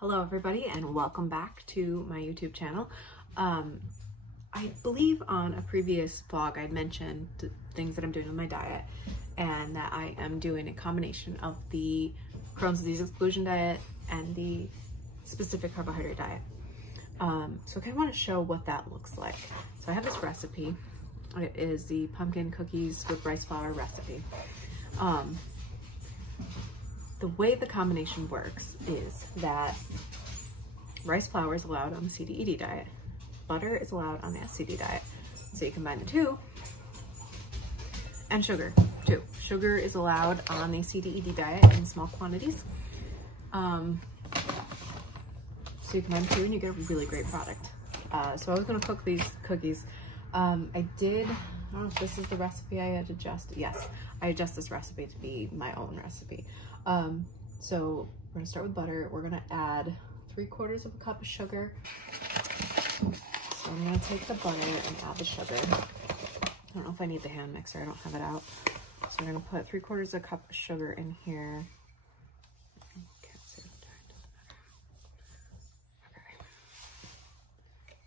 Hello everybody and welcome back to my YouTube channel. I believe on a previous vlog I mentioned things that I'm doing with my diet and that I am doing a combination of the Crohn's disease exclusion diet and the specific carbohydrate diet. So I kind of want to show what that looks like. So I have this recipe. It is the pumpkin cookies with rice flour recipe. The way the combination works is that rice flour is allowed on the CDED diet. Butter is allowed on the SCD diet. So you combine the two. And sugar, too. Sugar is allowed on the CDED diet in small quantities. So you combine the two and you get a really great product. So I was gonna cook these cookies. I don't know if this is the recipe I had adjusted. Yes, I adjust this recipe to be my own recipe. So we're gonna start with butter. We're gonna add 3/4 of a cup of sugar. So I'm gonna take the butter and add the sugar. I don't know if I need the hand mixer. I don't have it out. So we're gonna put 3/4 of a cup of sugar in here. Can't see the time, doesn't matter. Okay.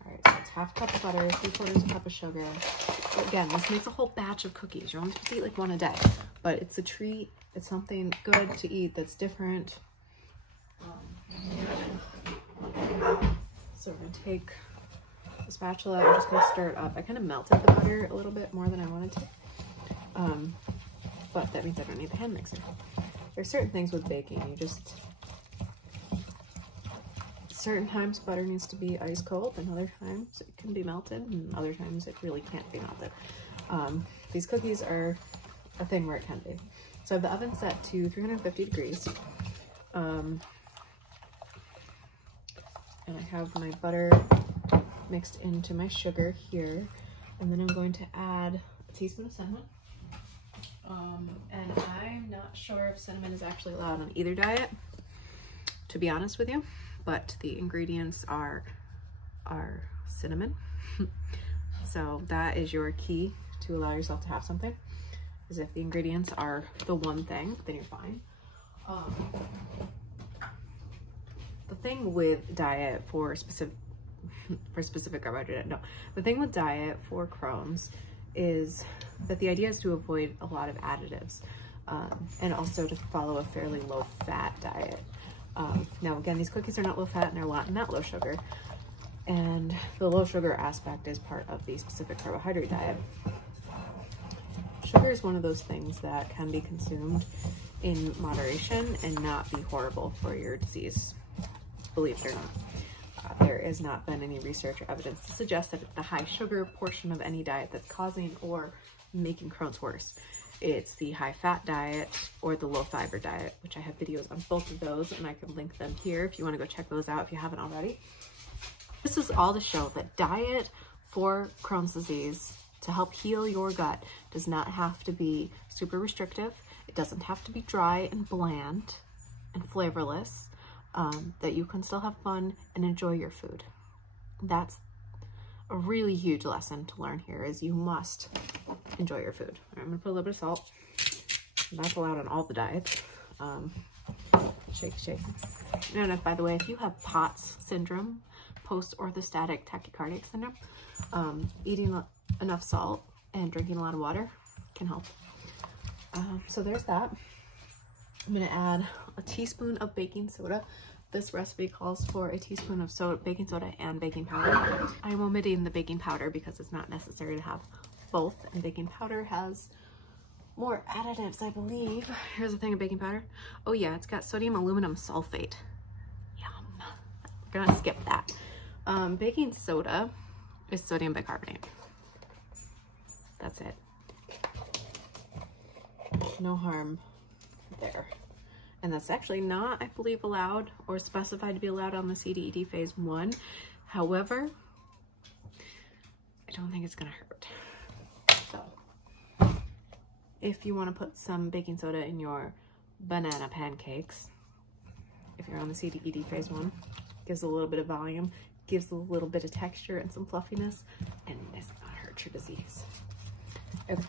All right, so it's 1/2 cup of butter, 3/4 of a cup of sugar. But again, this makes a whole batch of cookies. You're only supposed to eat like one a day, but it's a treat. It's something good to eat that's different. So we're gonna take the spatula. I'm just gonna stir it up. I kind of melted the butter a little bit more than I wanted to, but that means I don't need the hand mixer. There's certain things with baking. Certain times butter needs to be ice cold, and other times it can be melted, and other times it really can't be melted. These cookies are a thing where it can be. So I have the oven set to 350 degrees. And I have my butter mixed into my sugar here. And then I'm going to add a teaspoon of cinnamon. And I'm not sure if cinnamon is actually allowed on either diet, to be honest with you, but the ingredients are cinnamon. So that is your key to allow yourself to have something. Is if the ingredients are the one thing, then you're fine. The thing with diet for specific carbohydrate, the thing with diet for Crohn's is that the idea is to avoid a lot of additives and also to follow a fairly low fat diet. Now again, these cookies are not low fat and they're not low sugar, and the low sugar aspect is part of the specific carbohydrate diet. Sugar is one of those things that can be consumed in moderation and not be horrible for your disease, believe it or not. There has not been any research or evidence to suggest that it's the high sugar portion of any diet that's causing or making Crohn's worse. It's the high fat diet or the low fiber diet, which I have videos on both of those, and I can link them here if you want to go check those out if you haven't already. This is all to show that diet for Crohn's disease to help heal your gut does not have to be super restrictive. It doesn't have to be dry and bland and flavorless, that you can still have fun and enjoy your food. That's a really huge lesson to learn here, is you must enjoy your food. I'm gonna put a little bit of salt. That's allowed on all the diets. Shake, shake. And by the way, if you have POTS syndrome, post-orthostatic tachycardic syndrome, eating enough salt and drinking a lot of water can help. So there's that. I'm gonna add a teaspoon of baking soda. This recipe calls for a teaspoon of baking soda and baking powder. I'm omitting the baking powder because it's not necessary to have both, and baking powder has more additives, I believe. Here's the thing of baking powder. Oh yeah, it's got sodium aluminum sulfate. Yum. We're gonna skip that. Baking soda is sodium bicarbonate. That's it. No harm there. And that's actually not, I believe, allowed or specified to be allowed on the CDED phase 1. However, I don't think it's gonna hurt. So if you want to put some baking soda in your banana pancakes, if you're on the CDED phase 1, gives a little bit of volume, gives a little bit of texture and some fluffiness, and it's not hurt your disease. Okay,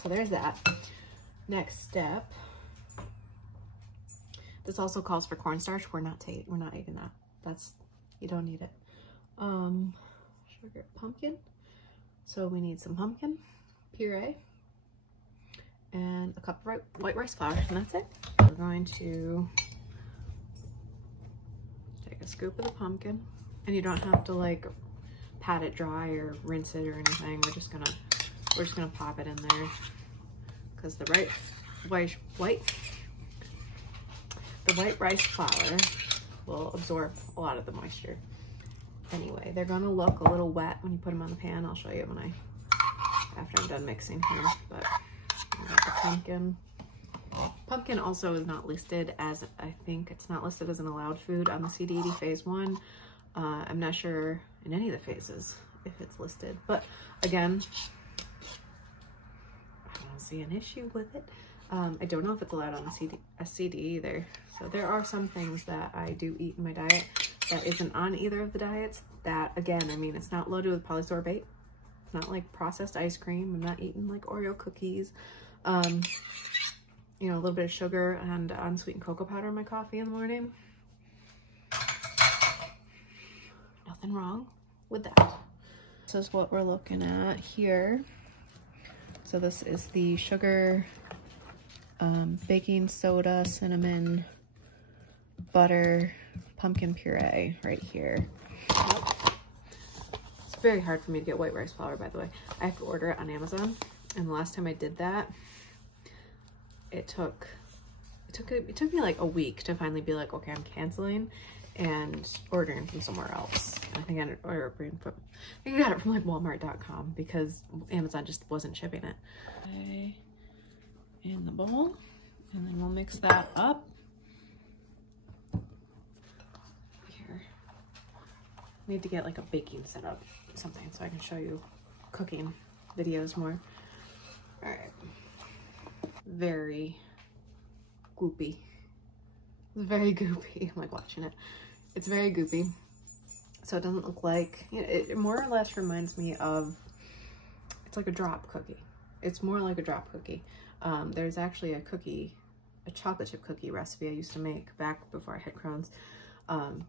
so there's that. Next step. This also calls for cornstarch. We're not eating that. You don't need it. Sugar, pumpkin. So we need some pumpkin puree and a cup of white rice flour, and that's it. We're going to take a scoop of the pumpkin, and you don't have to like pat it dry or rinse it or anything. We're just gonna pop it in there because the white rice flour will absorb a lot of the moisture. Anyway, they're gonna look a little wet when you put them on the pan. I'll show you after I'm done mixing here. But I got the pumpkin. Pumpkin also is not listed as, I think it's not listed as an allowed food on the CDED phase 1. I'm not sure in any of the phases if it's listed, but again, I don't see an issue with it. I don't know if it's allowed on a CD either. So there are some things that I do eat in my diet that isn't on either of the diets. That, again, I mean, it's not loaded with polysorbate. It's not like processed ice cream. I'm not eating like Oreo cookies. You know, a little bit of sugar and unsweetened cocoa powder in my coffee in the morning. Nothing wrong with that. This is what we're looking at here. So this is the sugar, baking soda, cinnamon, butter, pumpkin puree right here. It's very hard for me to get white rice flour, by the way. I have to order it on Amazon, and the last time I did that, it took me like a week to finally be like, okay, I'm canceling and ordering from somewhere else. I think I got it from like Walmart.com because Amazon just wasn't shipping it. Okay, in the bowl, and then we'll mix that up. Here, need to get like a baking setup, something, so I can show you cooking videos more. All right, very goopy. It's very goopy. I'm like watching it. It's very goopy. So it doesn't look like, you know, it more or less reminds me of, it's like a drop cookie. It's more like a drop cookie. There's actually a chocolate chip cookie recipe I used to make back before I had Crohn's,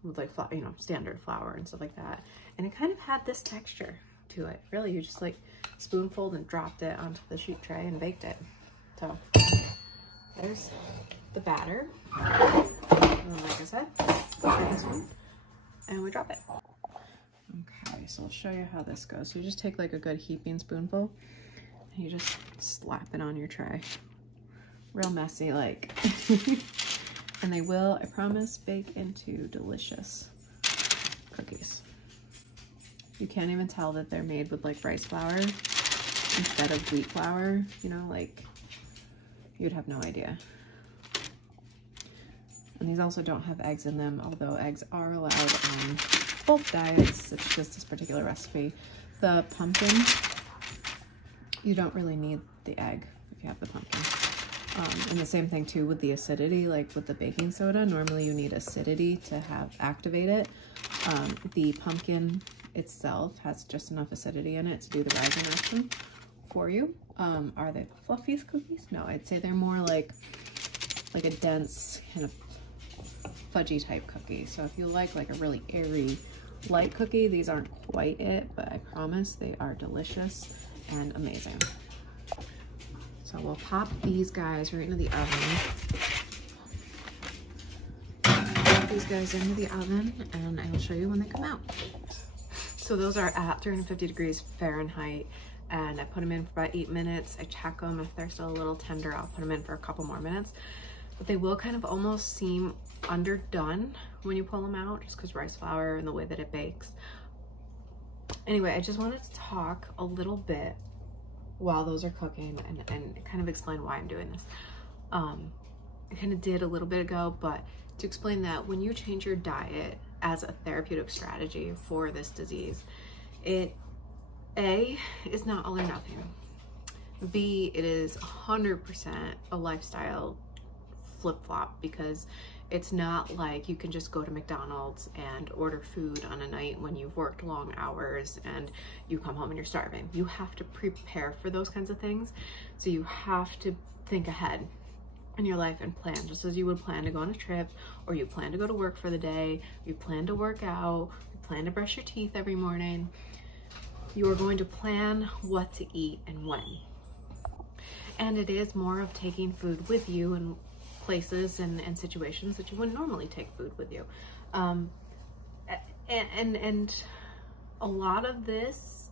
with like, you know, standard flour and stuff like that. And it kind of had this texture to it. Really, you just like spoonfuled and dropped it onto the sheet tray and baked it. So there's the batter. And like I said, this one, and we drop it. Okay, so I'll show you how this goes. So you just take like a good heaping spoonful and you just slap it on your tray. Real messy, like. And they will, I promise, bake into delicious cookies. You can't even tell that they're made with like rice flour instead of wheat flour, you know, like you'd have no idea. And these also don't have eggs in them, although eggs are allowed on both diets. It's just this particular recipe. The pumpkin, you don't really need the egg if you have the pumpkin. And the same thing too with the acidity, like with the baking soda, normally you need acidity to activate it. The pumpkin itself has just enough acidity in it to do the rising action for you. Are they fluffiest cookies? No, I'd say they're more like a dense kind of fudgy type cookie. So if you like a really airy light cookie, these aren't quite it, but I promise they are delicious and amazing. So we'll pop these guys right into the oven. Pop these guys into the oven and I will show you when they come out. So those are at 350 degrees Fahrenheit, and I put them in for about 8 minutes. I check them. If they're still a little tender, I'll put them in for a couple more minutes. But they will kind of almost seem underdone when you pull them out, just because rice flour and the way that it bakes. Anyway, I just wanted to talk a little bit while those are cooking and kind of explain why I'm doing this. I kind of did a little bit ago, but to explain that when you change your diet as a therapeutic strategy for this disease, it A, is not all or nothing. B, it is 100% a lifestyle flip-flop, because it's not like you can just go to McDonald's and order food on a night when you've worked long hours and you come home and you're starving. You have to prepare for those kinds of things. So you have to think ahead. in your life and plan, just as you would plan to go on a trip, or you plan to go to work for the day, you plan to work out, you plan to brush your teeth every morning. You are going to plan what to eat and when. And it is more of taking food with you in places and situations that you wouldn't normally take food with you. And a lot of this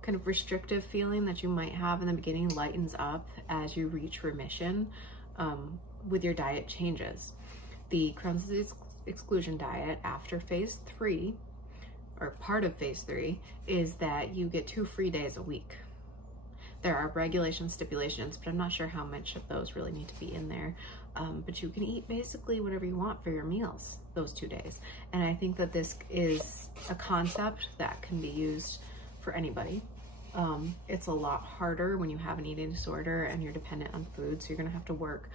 kind of restrictive feeling that you might have in the beginning lightens up as you reach remission with your diet changes. The Crohn's disease exclusion diet after phase 3, or part of phase 3, is that you get 2 free days a week. There are regulations, stipulations, but I'm not sure how much of those really need to be in there. But you can eat basically whatever you want for your meals those 2 days. And I think that this is a concept that can be used for anybody. It's a lot harder when you have an eating disorder and you're dependent on food, so you're gonna have to work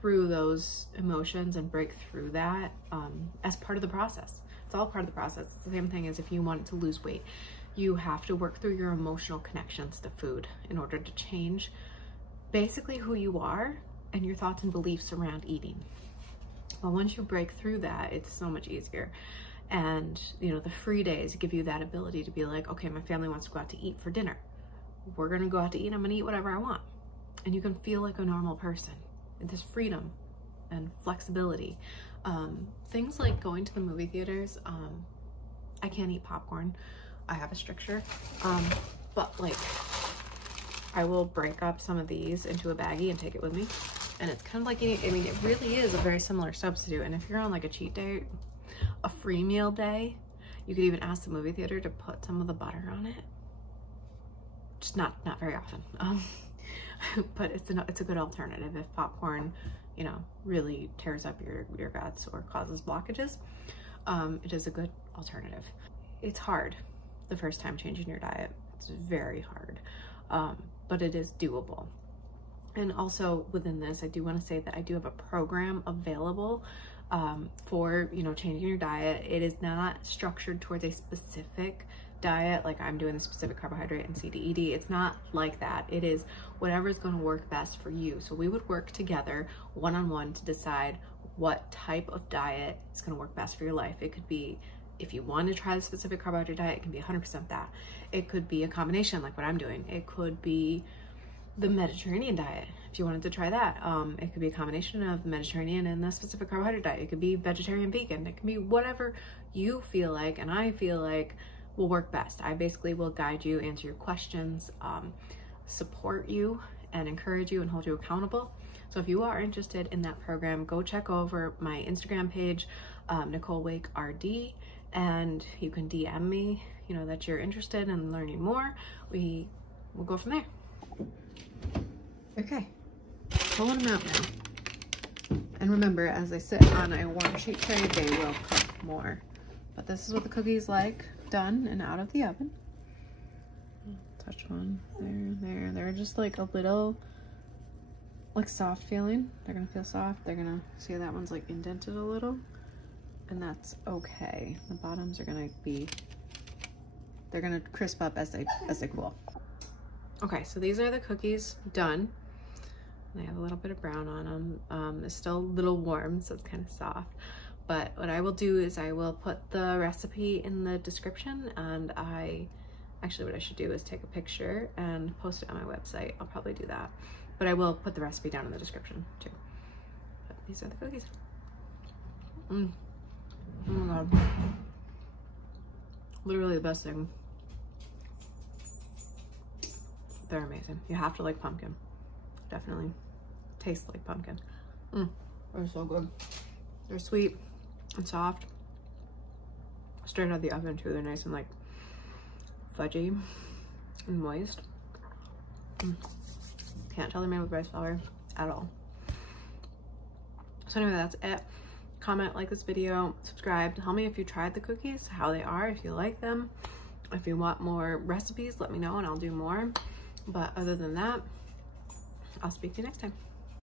through those emotions and break through that as part of the process. It's all part of the process. It's the same thing as if you wanted to lose weight. You have to work through your emotional connections to food in order to change basically who you are and your thoughts and beliefs around eating. But once you break through that, it's so much easier. And you know, the free days give you that ability to be like, okay, my family wants to go out to eat for dinner. We're gonna go out to eat, I'm gonna eat whatever I want. And you can feel like a normal person. This freedom and flexibility. Things like going to the movie theaters, I can't eat popcorn. I have a stricture, but like I will break up some of these into a baggie and take it with me. And it's kind of like eating, I mean, it really is a very similar substitute. And if you're on like a cheat day, a free meal day, you could even ask the movie theater to put some of the butter on it. Just not very often. But it's a good alternative if popcorn, you know, really tears up your guts or causes blockages. It is a good alternative. It's hard the first time changing your diet. It's very hard, but it is doable. And also within this, I do want to say that I do have a program available for, you know, changing your diet. It is not structured towards a specific diet, like I'm doing a specific carbohydrate and CDED. It's not like that. It is whatever is going to work best for you. So we would work together one-on-one to decide what type of diet is going to work best for your life. It could be, if you want to try the specific carbohydrate diet, it can be 100% that. It could be a combination like what I'm doing. It could be the Mediterranean diet, if you wanted to try that. It could be a combination of Mediterranean and the specific carbohydrate diet. It could be vegetarian, vegan. It can be whatever you feel like and I feel like will work best. I basically will guide you, answer your questions, support you, and encourage you and hold you accountable. So if you are interested in that program, go check over my Instagram page, nicolewakerd, and you can DM me, you know, that you're interested in learning more. We'll go from there. Okay, pulling them out now. And remember, as they sit on a warm sheet tray, they will cook more. But this is what the cookie's like, done and out of the oven. Touch one, there. They're just like a little, like soft feeling. They're gonna feel soft. They're gonna, see that one's like indented a little, and that's okay. The bottoms are gonna be, they're gonna crisp up as they cool. Okay, so these are the cookies done. They have a little bit of brown on them. They're still a little warm, so it's kind of soft. But what I will do is I will put the recipe in the description, and actually what I should do is take a picture and post it on my website. I'll probably do that. But I will put the recipe down in the description too. But these are the cookies. Oh my God. Literally the best thing. They're amazing. You have to like pumpkin. Definitely tastes like pumpkin. They're so good. They're sweet and soft. Straight out of the oven too. They're nice and like fudgy and moist. Can't tell they're made with rice flour at all. So anyway, that's it. Comment, like this video, subscribe. Tell me if you tried the cookies, how they are, if you like them. If you want more recipes, let me know and I'll do more. But other than that, I'll speak to you next time.